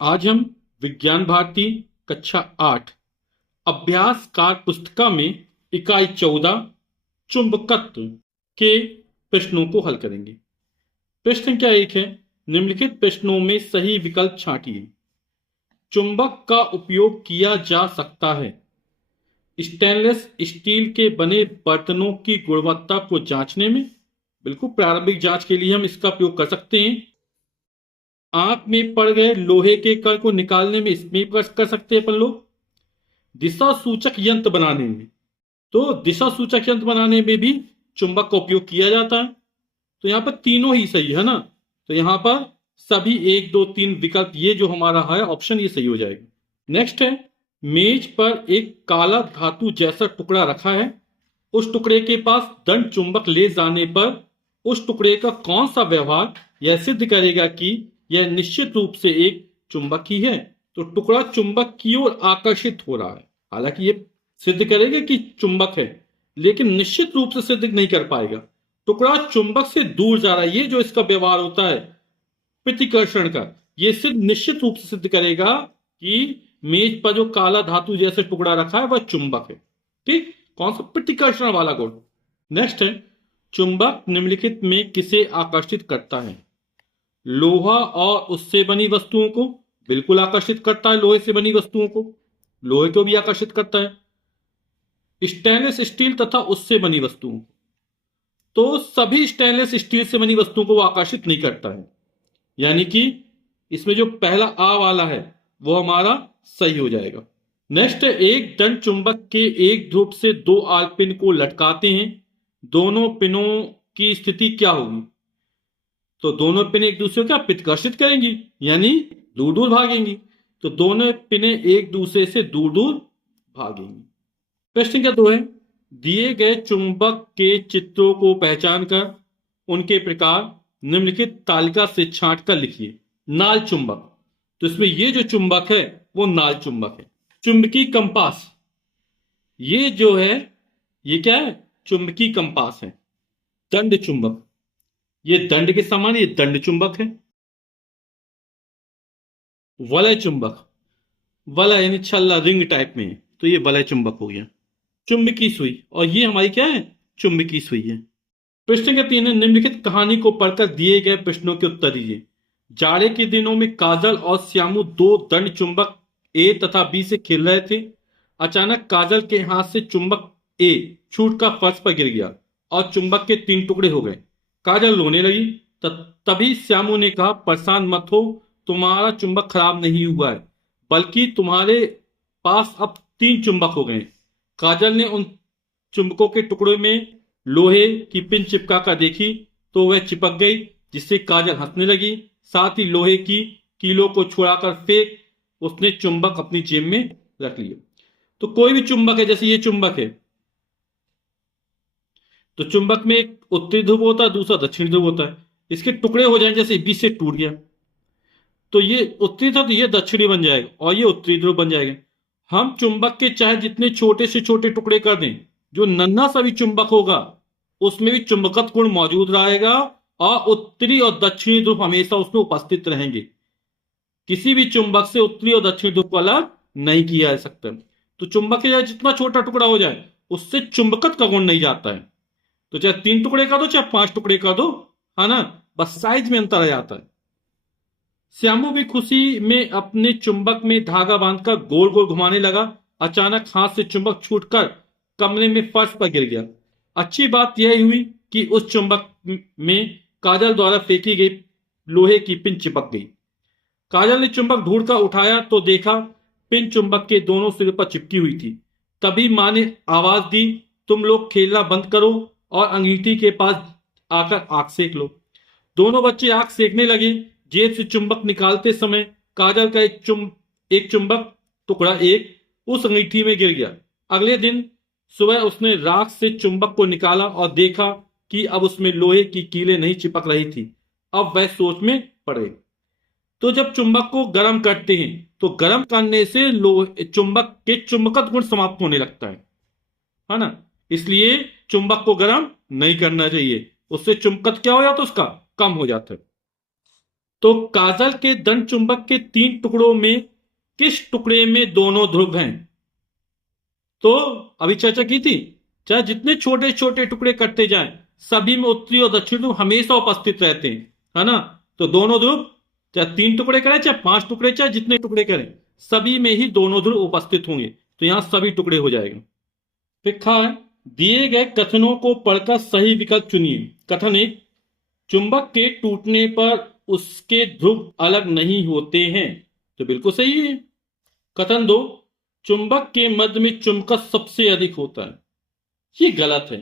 आज हम विज्ञान भारती कक्षा 8 अभ्यास कार्य पुस्तिका में इकाई 14 चुंबकत्व के प्रश्नों को हल करेंगे। प्रश्न संख्या 1 है, निम्नलिखित प्रश्नों में सही विकल्प छांटिए। चुंबक का उपयोग किया जा सकता है स्टेनलेस स्टील के बने बर्तनों की गुणवत्ता को जांचने में। बिल्कुल, प्रारंभिक जांच के लिए हम इसका उपयोग कर सकते हैं। आंख में पड़ गए लोहे के कण को निकालने में इसमें कर सकते हैं अपन लोग। दिशा सूचक यंत्र बनाने में, तो दिशा सूचक यंत्र बनाने में भी चुंबक का उपयोग किया जाता है। तो यहां पर तीनों ही सही है ना, तो यहां पर सभी 1 2 3 विकल्प, ये जो हमारा है ऑप्शन, ये सही हो जाएगा। नेक्स्ट है, मेज पर एक काला धातु जैसा टुकड़ा रखा है। उस टुकड़े के पास दंड चुंबक ले जाने पर उस टुकड़े का कौन सा व्यवहार यह सिद्ध करेगा कि यह निश्चित रूप से एक चुंबक ही है। तो टुकड़ा चुंबक की ओर आकर्षित हो रहा है, हालांकि यह सिद्ध करेगा कि चुंबक है, लेकिन निश्चित रूप से सिद्ध नहीं कर पाएगा। टुकड़ा चुंबक से दूर जा रहा है, ये जो इसका व्यवहार होता है प्रतिकर्षण का, ये सिद्ध निश्चित रूप से सिद्ध करेगा कि मेज पर जो काला धातु जैसे टुकड़ा रखा है वह चुंबक है। ठीक, कौन सा? प्रतिकर्षण वाला गुण। नेक्स्ट है, चुंबक निम्नलिखित में किसे आकर्षित करता है? लोहा और उससे बनी वस्तुओं को बिल्कुल आकर्षित करता है, लोहे से बनी वस्तुओं को, लोहे को भी आकर्षित करता है। स्टेनलेस स्टील तथा उससे बनी वस्तुओं को, तो सभी स्टेनलेस स्टील से बनी वस्तुओं को वो आकर्षित नहीं करता है, यानी कि इसमें जो पहला आ वाला है वो हमारा सही हो जाएगा। नेक्स्ट, एक दंड चुंबक के एक ध्रुव से 2 आर्क पिन को लटकाते हैं, दोनों पिनों की स्थिति क्या होगी? तो दोनों पिने एक दूसरे को क्या प्रतिकर्षित करेंगी, यानी दूर दूर भागेंगी। तो दोनों पिने एक दूसरे से दूर दूर भागेंगी। प्रश्न संख्या 2 है, दिए गए चुंबक के चित्रों को पहचान कर उनके प्रकार निम्नलिखित तालिका से छांट कर लिखिए। नाल चुंबक, तो इसमें ये जो चुंबक है वो नाल चुंबक है। चुंबकीय कंपास, ये जो है ये क्या है? चुंबकीय कंपास है। दंड चुंबक, ये दंड के समान, ये दंड चुंबक है। वलय चुंबक, वलय यानी छल्ला, रिंग टाइप में है, तो ये वलय चुंबक हो गया। चुंबकीय सुई, और ये हमारी क्या है? चुंबकीय सुई है। प्रश्न के 3 है, निम्नलिखित कहानी को पढ़कर दिए गए प्रश्नों के उत्तर दीजिए। जाड़े के दिनों में काजल और श्यामू 2 दंड चुंबक ए तथा बी से खेल रहे थे। अचानक काजल के हाथ से चुंबक ए छूटकर फर्श पर गिर गया और चुंबक के 3 टुकड़े हो गए। काजल रोने लगी। तभी श्यामू ने कहा, परेशान मत हो, तुम्हारा चुंबक खराब नहीं हुआ है, बल्कि तुम्हारे पास अब 3 चुंबक हो गए। काजल ने उन चुंबकों के टुकड़े में लोहे की पिन चिपका कर देखी तो वह चिपक गई, जिससे काजल हंसने लगी। साथ ही लोहे की कीलों को छुड़ाकर फेंक उसने चुंबक अपनी जेब में रख लिया। तो कोई भी चुंबक है, जैसे ये चुंबक है, तो चुंबक में एक उत्तरी ध्रुव होता है, दूसरा दक्षिण ध्रुव होता है। इसके टुकड़े हो जाए, जैसे बीच से टूट गया, तो ये उत्तरी था तो ये दक्षिणी बन जाएगा और ये उत्तरी ध्रुव बन जाएगा। हम चुंबक के चाहे जितने छोटे से छोटे टुकड़े कर दें, जो नन्हा सा भी चुंबक होगा उसमें भी चुंबकत्व गुण मौजूद रहेगा और उत्तरी और दक्षिणी ध्रुव हमेशा उसमें उपस्थित रहेंगे। किसी भी चुंबक से उत्तरी और दक्षिणी ध्रुव को अलग नहीं किया जा सकता। तो चुंबक के जितना छोटा टुकड़ा हो जाए उससे चुंबकत्व का गुण नहीं जाता है। तो चाहे 3 टुकड़े कर दो चाहे 5 टुकड़े कर दो, है ना, बस साइज में अंतर आ जाता है। श्यामू भी खुशी में अपने चुंबक में धागा बांधकर गोल गोल घुमाने लगा। अचानक हाथ से चुंबक छूटकर कमरे में फर्श पर गिर गया। अच्छी बात यह हुई कि उस चुंबक में काजल द्वारा फेंकी गई लोहे की पिन चिपक गई। काजल ने चुंबक ढूंढकर उठाया तो देखा पिन चुंबक के दोनों सिरे पर चिपकी हुई थी। तभी मां ने आवाज दी, तुम लोग खेलना बंद करो और अंगीठी के पास आकर आग सेक लो। दोनों बच्चे आग सेकने लगे। जेब से चुंबक निकालते समय काजल का एक चुंबक टुकड़ा उस अंगीठी में गिर गया। अगले दिन सुबह उसने राख से चुंबक को निकाला और देखा कि अब उसमें लोहे की कीलें नहीं चिपक रही थी। अब वह सोच में पड़ गई। तो जब चुंबक को गर्म करते हैं तो गर्म करने से लोहे चुंबक के चुंबकत्व गुण समाप्त होने लगता है ना, इसलिए चुंबक को गर्म नहीं करना चाहिए, उससे चुंबकत्व क्या हो जाता है? उसका कम हो जाता है। तो काजल के दंड चुंबक के 3 टुकड़ों में किस टुकड़े में दोनों ध्रुव हैं? तो अभी चर्चा की थी, चाहे जितने छोटे छोटे टुकड़े करते जाएं, सभी में उत्तरी और दक्षिण ध्रुव हमेशा उपस्थित रहते हैं, है ना। तो दोनों ध्रुव, चाहे 3 टुकड़े करें, चाहे 5 टुकड़े, चाहे जितने टुकड़े करें, सभी में ही दोनों ध्रुव उपस्थित होंगे। तो यहां सभी टुकड़े हो जाएगा। लिखा है, दिए गए कथनों को पढ़कर सही विकल्प चुनिए। कथन 1, चुंबक के टूटने पर उसके ध्रुव अलग नहीं होते हैं। तो बिल्कुल सही है। कथन 2, चुंबक के मध्य में चुंबकत्व सबसे अधिक होता है। ये गलत है।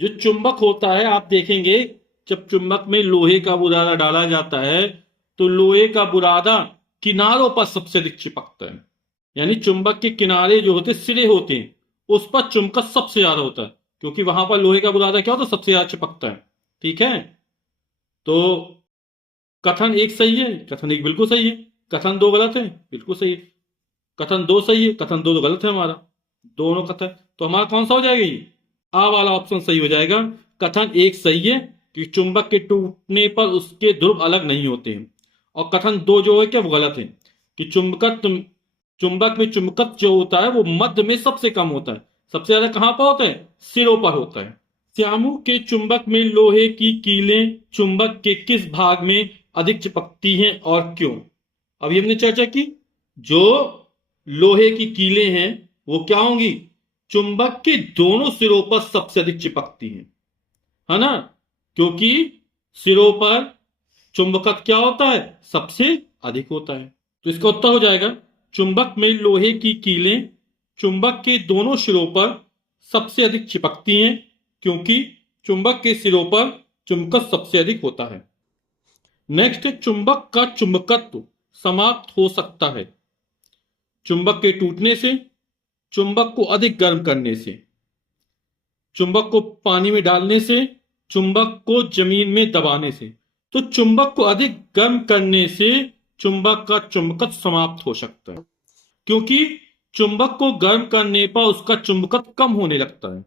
जो चुंबक होता है, आप देखेंगे जब चुंबक में लोहे का बुरादा डाला जाता है तो लोहे का बुरादा किनारों पर सबसे अधिक चिपकता है। यानी चुंबक के किनारे जो होते, सिरे होते हैं, उस पर चुंबकत्व सबसे ज्यादा होता है, क्योंकि वहां पर लोहे का बुरादा क्या होता है, सबसे ज्यादा चिपकता है। ठीक है, तो कथन 1 सही है, कथन 1 बिल्कुल सही है। कथन 2 गलत है, बिल्कुल सही है। कथन 2 सही है, कथन 2 तो गलत है हमारा। दोनों कथन, तो हमारा कौन सा हो जाएगा? ये आ वाला ऑप्शन सही हो जाएगा। कथन 1 सही है कि चुंबक के टूटने पर उसके ध्रुव अलग नहीं होते हैं। और कथन 2 जो है क्या, वो गलत है कि चुंबक में चुंबकत्व जो होता है वो मध्य में सबसे कम होता है। सबसे ज्यादा कहां पर होता है? सिरों पर होता है। श्यामू के चुंबक में लोहे की कीलें चुंबक के किस भाग में अधिक चिपकती हैं और क्यों? अभी हमने चर्चा की, जो लोहे की कीलें हैं वो क्या होंगी? चुंबक के दोनों सिरों पर सबसे अधिक चिपकती हैं, है ना, क्योंकि सिरों पर चुंबकत्व क्या होता है? सबसे अधिक होता है। तो इसका उत्तर हो जाएगा, चुंबक में लोहे की कीलें चुंबक के दोनों सिरों पर सबसे अधिक चिपकती हैं, क्योंकि चुंबक के सिरों पर चुंबकत्व सबसे अधिक होता है। नेक्स्ट, चुंबक का चुंबकत्व समाप्त हो सकता है चुंबक के टूटने से, चुंबक को अधिक गर्म करने से, चुंबक को पानी में डालने से, चुंबक को जमीन में दबाने से। तो चुंबक को अधिक गर्म करने से चुंबक का चुंबकत्व समाप्त हो सकता है, क्योंकि चुंबक को गर्म करने पर उसका चुंबकत्व कम होने लगता है।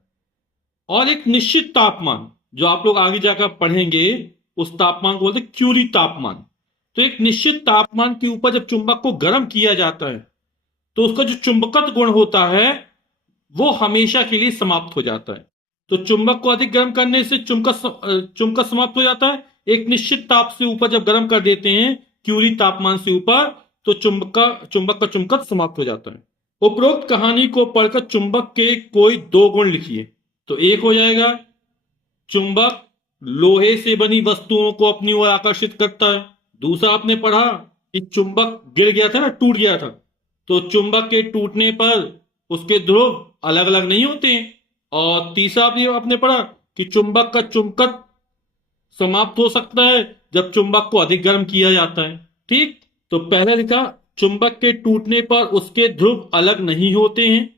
और एक निश्चित तापमान, जो आप लोग आगे जाकर पढ़ेंगे, उस तापमान को बोलते हैं क्यूरी तापमान। तो एक निश्चित तापमान के ऊपर जब चुंबक को गर्म किया जाता है तो उसका जो चुंबकत्व गुण होता है वो हमेशा के लिए समाप्त हो जाता है। तो चुंबक को अधिक गर्म करने से चुंबकत्व समाप्त हो जाता है। एक निश्चित ताप से ऊपर जब गर्म कर देते हैं, क्यूरी तापमान से ऊपर, तो चुंबक का चुंबकत्व समाप्त हो जाता है। उपरोक्त कहानी को पढ़कर चुंबक के कोई 2 गुण लिखिए। तो एक हो जाएगा, चुंबक लोहे से बनी वस्तुओं को अपनी ओर आकर्षित करता है। दूसरा आपने पढ़ा कि चुंबक गिर गया था ना, टूट गया था, तो चुंबक के टूटने पर उसके ध्रुव अलग अलग नहीं होते हैं। और तीसरा भी आपने पढ़ा कि चुंबक का चुंबकत्व समाप्त हो सकता है जब चुंबक को अधिक गर्म किया जाता है। ठीक, तो पहले लिखा, चुंबक के टूटने पर उसके ध्रुव अलग नहीं होते हैं,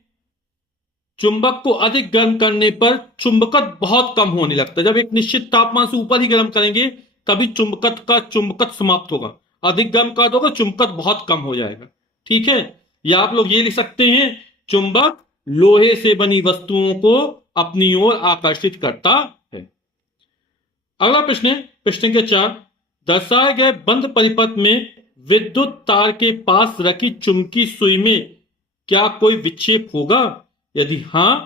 चुंबक को अधिक गर्म करने पर चुंबकत्व बहुत कम होने लगता है। जब एक निश्चित तापमान से ऊपर ही गर्म करेंगे तभी चुंबकत्व समाप्त होगा। अधिक गर्म कर दोगे चुंबकत्व बहुत कम हो जाएगा। ठीक है, या आप लोग ये लिख सकते हैं, चुंबक लोहे से बनी वस्तुओं को अपनी ओर आकर्षित करता है। अगला प्रश्न है, प्रश्न के 4, दर्शाए गए बंद परिपथ में विद्युत तार के पास रखी चुंबकीय सुई में क्या कोई विक्षेप होगा? यदि हां,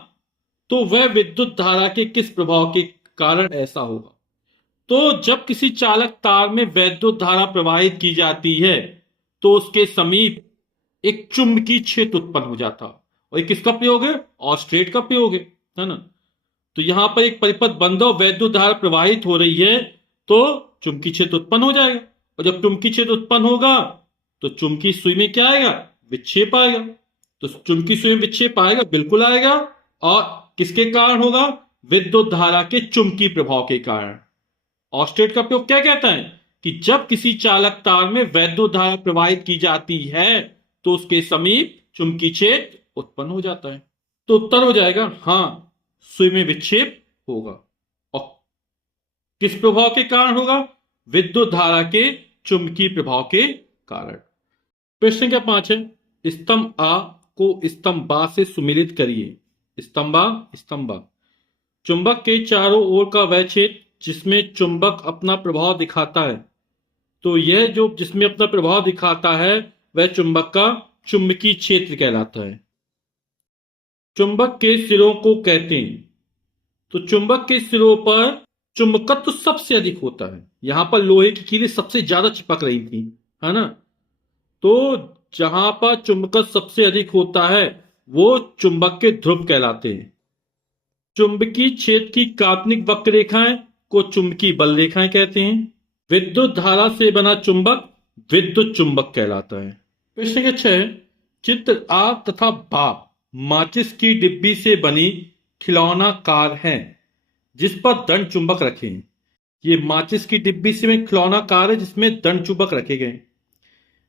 तो वह विद्युत धारा के किस प्रभाव के कारण ऐसा होगा? तो जब किसी चालक तार में वैद्युत धारा प्रवाहित की जाती है तो उसके समीप एक चुंबकीय क्षेत्र उत्पन्न हो जाता। और ये किसका प्रयोग है? ऑस्ट्रेट का प्रयोग है ना। तो यहां पर एक परिपथ बंद और वैद्युत धारा प्रवाहित हो रही है तो चुंबकीय क्षेत्र उत्पन्न हो जाएगा। और जब चुंबकीय क्षेत्र उत्पन्न होगा तो चुंबकीय सुई में क्या आएगा? विक्षेप आएगा। तो चुंबकीय सुई में विक्षेप आएगा, बिल्कुल आएगा। और किसके कारण होगा? विद्युत धारा के चुंबकीय प्रभाव के कारण। ऑस्ट्रेट का प्रयोग क्या कहता है कि जब किसी चालक तार में वैद्युत धारा प्रवाहित की जाती है तो उसके समीप चुंबकीय क्षेत्र उत्पन्न हो जाता है। तो उत्तर हो जाएगा हां, सुई में विक्षेप होगा। और किस प्रभाव के कारण होगा? विद्युत धारा के चुंबकीय प्रभाव के कारण। प्रश्न क्या 5 है, स्तंभ आ को स्तंभ बा से सुमेलित करिए। स्तंभ आ, चुंबक के चारों ओर का वह क्षेत्र जिसमें चुंबक अपना प्रभाव दिखाता है। तो यह जो जिसमें अपना प्रभाव दिखाता है वह चुंबक का चुंबकीय क्षेत्र कहलाता है। चुंबक के सिरों को कहते हैं। तो चुंबक के सिरों पर चुंबकत्व सबसे अधिक होता है। यहां पर लोहे की कीलें सबसे ज्यादा चिपक रही थी, है ना। तो जहां पर चुंबकत्व सबसे अधिक होता है वो चुंबक के ध्रुव कहलाते हैं। चुंबकीय क्षेत्र की काल्पनिक वक्ररेखाएं को चुंबकीय बल रेखाएं कहते हैं। विद्युत धारा से बना चुंबक विद्युत चुंबक कहलाता है। प्रश्न संख्या 6, चित्र आ तथा बा माचिस की डिब्बी से बनी खिलौना कार है जिस पर दंड चुंबक रखे हैं। ये माचिस की डिब्बी से बनी खिलौना कार है जिसमें दंड चुंबक रखे गए।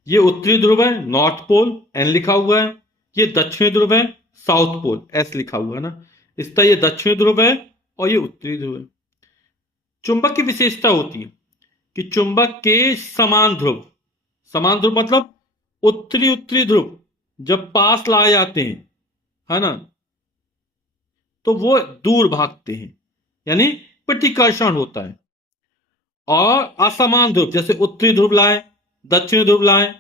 ये उत्तरी ध्रुव है, नॉर्थ पोल, एन लिखा हुआ है। ये दक्षिणी ध्रुव है, साउथ पोल, एस लिखा हुआ है ना। इस तरह ये दक्षिणी ध्रुव है और ये उत्तरी ध्रुव है। चुंबक की विशेषता होती है कि चुंबक के समान ध्रुव मतलब उत्तरी उत्तरी ध्रुव जब पास लाए जाते हैं, है ना, तो वो दूर भागते हैं, यानी प्रतिकर्षण होता है। और असमान ध्रुव जैसे उत्तरी ध्रुव लाए, दक्षिणी ध्रुव लाए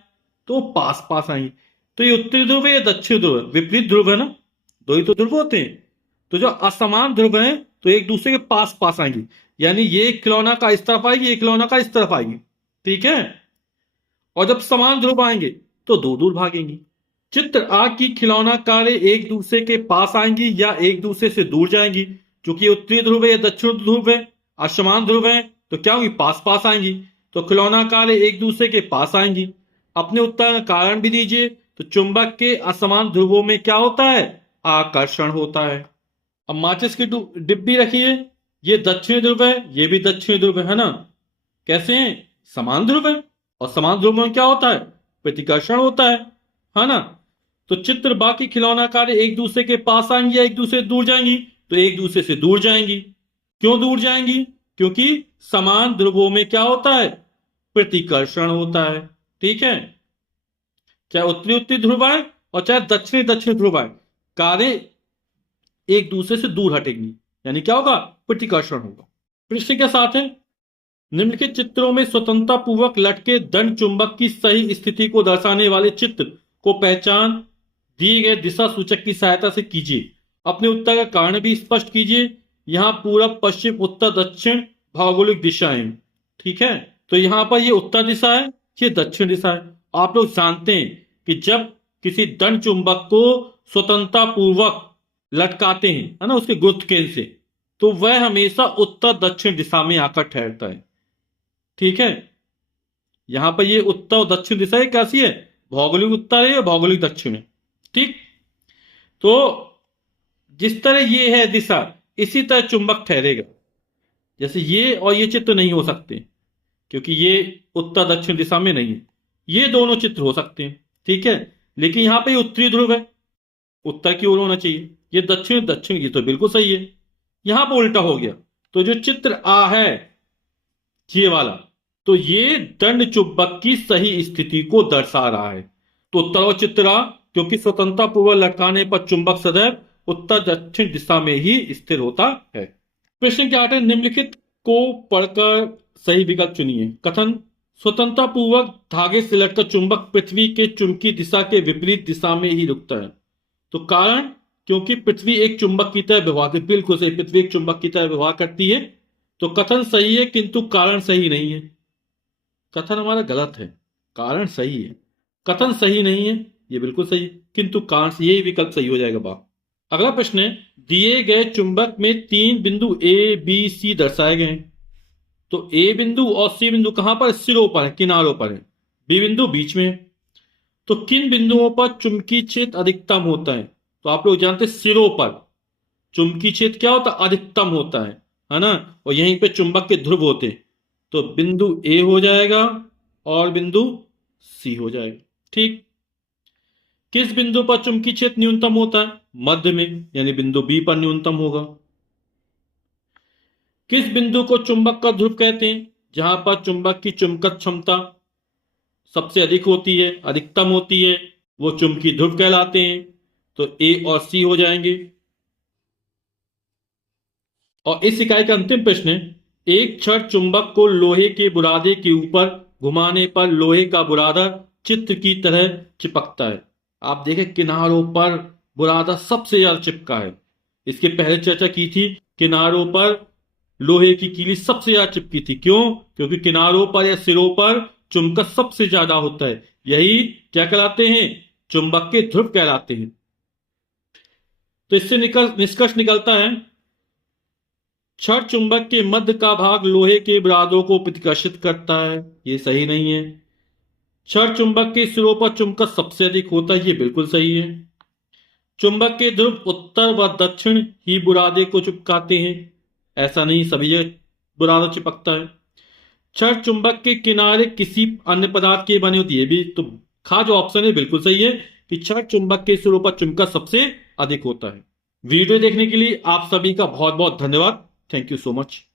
तो पास पास आएंगे। तो ये उत्तरी ध्रुव है, ये दक्षिणी ध्रुव है, विपरीत ध्रुव है ना, दो ही तो ध्रुव होते हैं। तो जो असमान ध्रुव है तो एक दूसरे के पास पास आएंगे, यानी ये खिलौना का इस तरफ आएगी, ये खिलौना का इस तरफ आएगी, ठीक है। और जब समान ध्रुव आएंगे तो दूर दूर भागेंगी। चित्र आ की खिलौना कारें एक दूसरे के पास आएंगी या एक दूसरे से दूर जाएंगी। क्योंकि उत्तरी ध्रुव है या दक्षिण ध्रुव है, असमान ध्रुव है, तो क्या होगी, पास पास आएंगी। तो खिलौना कारें एक दूसरे के पास आएंगी। अपने उत्तर का कारण भी दीजिए। तो चुंबक के असमान ध्रुवों में क्या होता है, आकर्षण होता है। अब माचिस की डिब्बी रखिए, ये दक्षिणी ध्रुव है, ये भी दक्षिणी ध्रुव है ना। कैसे हैं, समान ध्रुव है। और समान ध्रुव में क्या होता है, प्रतिकर्षण होता है ना। तो चित्र बाकी खिलौना कार एक दूसरे के पास आएंगी या एक दूसरे से दूर जाएंगी, तो एक दूसरे से दूर जाएंगी। क्यों दूर जाएंगी, क्योंकि समान ध्रुवों में क्या होता है, प्रतिकर्षण होता है, ठीक है। चाहे उत्तरी उत्तरी ध्रुव आए और चाहे दक्षिणी दक्षिणी ध्रुव आए, कारें एक दूसरे से दूर हटेंगी, यानी क्या होगा, प्रतिकर्षण होगा। प्रश्न के साथ है, निम्नलिखित चित्रों में स्वतंत्रता पूर्वक लटके दंड चुंबक की सही स्थिति को दर्शाने वाले चित्र को पहचान दिए गए दिशा सूचक की सहायता से कीजिए। अपने उत्तर का कारण भी स्पष्ट कीजिए। यहाँ पूरब पश्चिम उत्तर दक्षिण भौगोलिक दिशाएं, ठीक है। तो यहाँ पर ये उत्तर दिशा है, ये दक्षिण दिशा है। आप लोग जानते हैं कि जब किसी दंड चुंबक को स्वतंत्रता पूर्वक लटकाते हैं, है ना, उसके गुरुत्व केंद्र से, तो वह हमेशा उत्तर दक्षिण दिशा में आकर ठहरता है, ठीक है। यहां पर ये उत्तर और दक्षिण दिशा कैसी है, भौगोलिक उत्तर है या भौगोलिक दक्षिण है, ठीक। तो जिस तरह ये है दिशा, इसी तरह चुंबक ठहरेगा। जैसे ये और ये चित्र नहीं हो सकते क्योंकि ये उत्तर दक्षिण दिशा में नहीं है। ये दोनों चित्र हो सकते हैं, ठीक है, लेकिन यहां पर उत्तरी ध्रुव है, उत्तर की ओर होना चाहिए। ये दक्षिण दक्षिण की, तो बिल्कुल सही है। यहां पर उल्टा हो गया। तो जो चित्र आ है ये वाला, तो ये दंड चुंबक की सही स्थिति को दर्शा रहा है। तो उत्तर और चित्र आ, क्योंकि स्वतंत्रता पूर्वक लटकाने पर चुंबक सदैव उत्तर दक्षिण दिशा में ही स्थिर होता है। प्रश्न क्या है, निम्नलिखित को पढ़कर सही विकल्प चुनिए। कथन, स्वतंत्रता पूर्वक धागे से लटका चुंबक पृथ्वी के चुंबकीय दिशा के विपरीत दिशा में ही रुकता है। तो कारण, क्योंकि पृथ्वी एक चुंबक की तरह व्यवहार करती है, बिल्कुल सही, पृथ्वी एक चुंबक की तरह व्यवहार करती है। तो कथन सही है किंतु कारण सही नहीं है। कथन हमारा गलत है, कारण सही है। कथन सही नहीं है, ये बिल्कुल सही है, किंतु कारण से, यही विकल्प सही हो जाएगा। बा अगला प्रश्न है, दिए गए चुंबक में 3 बिंदु ए बी सी दर्शाए गए हैं। तो ए बिंदु और सी बिंदु कहां पर, सिरों पर है, किनारों पर है। बी बिंदु बीच में है। तो किन बिंदुओं पर चुंबकीय क्षेत्र अधिकतम होता है। तो आप लोग जानते हैं सिरों पर चुंबकीय क्षेत्र क्या होता है, अधिकतम होता है ना। और यहीं पे चुंबक के ध्रुव होते हैं। तो बिंदु ए हो जाएगा और बिंदु सी हो जाएगा, ठीक। किस बिंदु पर चुंबकीय क्षेत्र न्यूनतम होता है, मध्य में, यानी बिंदु बी पर न्यूनतम होगा। किस बिंदु को चुंबक का ध्रुव कहते हैं, जहां पर चुंबक की चुंबकत्व क्षमता सबसे अधिक होती है, अधिकतम होती है, वो चुंबकीय ध्रुव कहलाते हैं। तो ए और सी हो जाएंगे। और इस इकाई का अंतिम प्रश्न है, एक छड़ चुंबक को लोहे के बुरादे के ऊपर घुमाने पर लोहे का बुरादा चित्र की तरह चिपकता है। आप देखें किनारों पर बुरादा सबसे ज्यादा चिपका है। इसके पहले चर्चा की थी, किनारों पर लोहे की कीली सबसे ज्यादा चिपकी थी। क्यों? क्योंकि किनारों पर या सिरों पर चुंबक सबसे ज्यादा होता है। यही क्या कहलाते हैं? चुंबक के ध्रुव कहलाते हैं। तो इससे निष्कर्ष निकलता है, क्षण चुंबक के मध्य का भाग लोहे के बुरादों को प्रतिकर्षित करता है। ये सही नहीं है। क्षण चुंबक के सिरों पर चुंबक सबसे अधिक होता है। ये बिल्कुल सही है। चुंबक के ध्रुव उत्तर व दक्षिण ही बुरादे को चिपकाते हैं। ऐसा नहीं, सभी जगह बुरादा चिपकता है। क्षण चुंबक के किनारे किसी अन्य पदार्थ के बने होती है। भी तो खा जो ऑप्शन है बिल्कुल सही है कि क्षण चुंबक के सिरों पर चुंबक सबसे अधिक होता है। वीडियो देखने के लिए आप सभी का बहुत बहुत धन्यवाद। Thank you so much.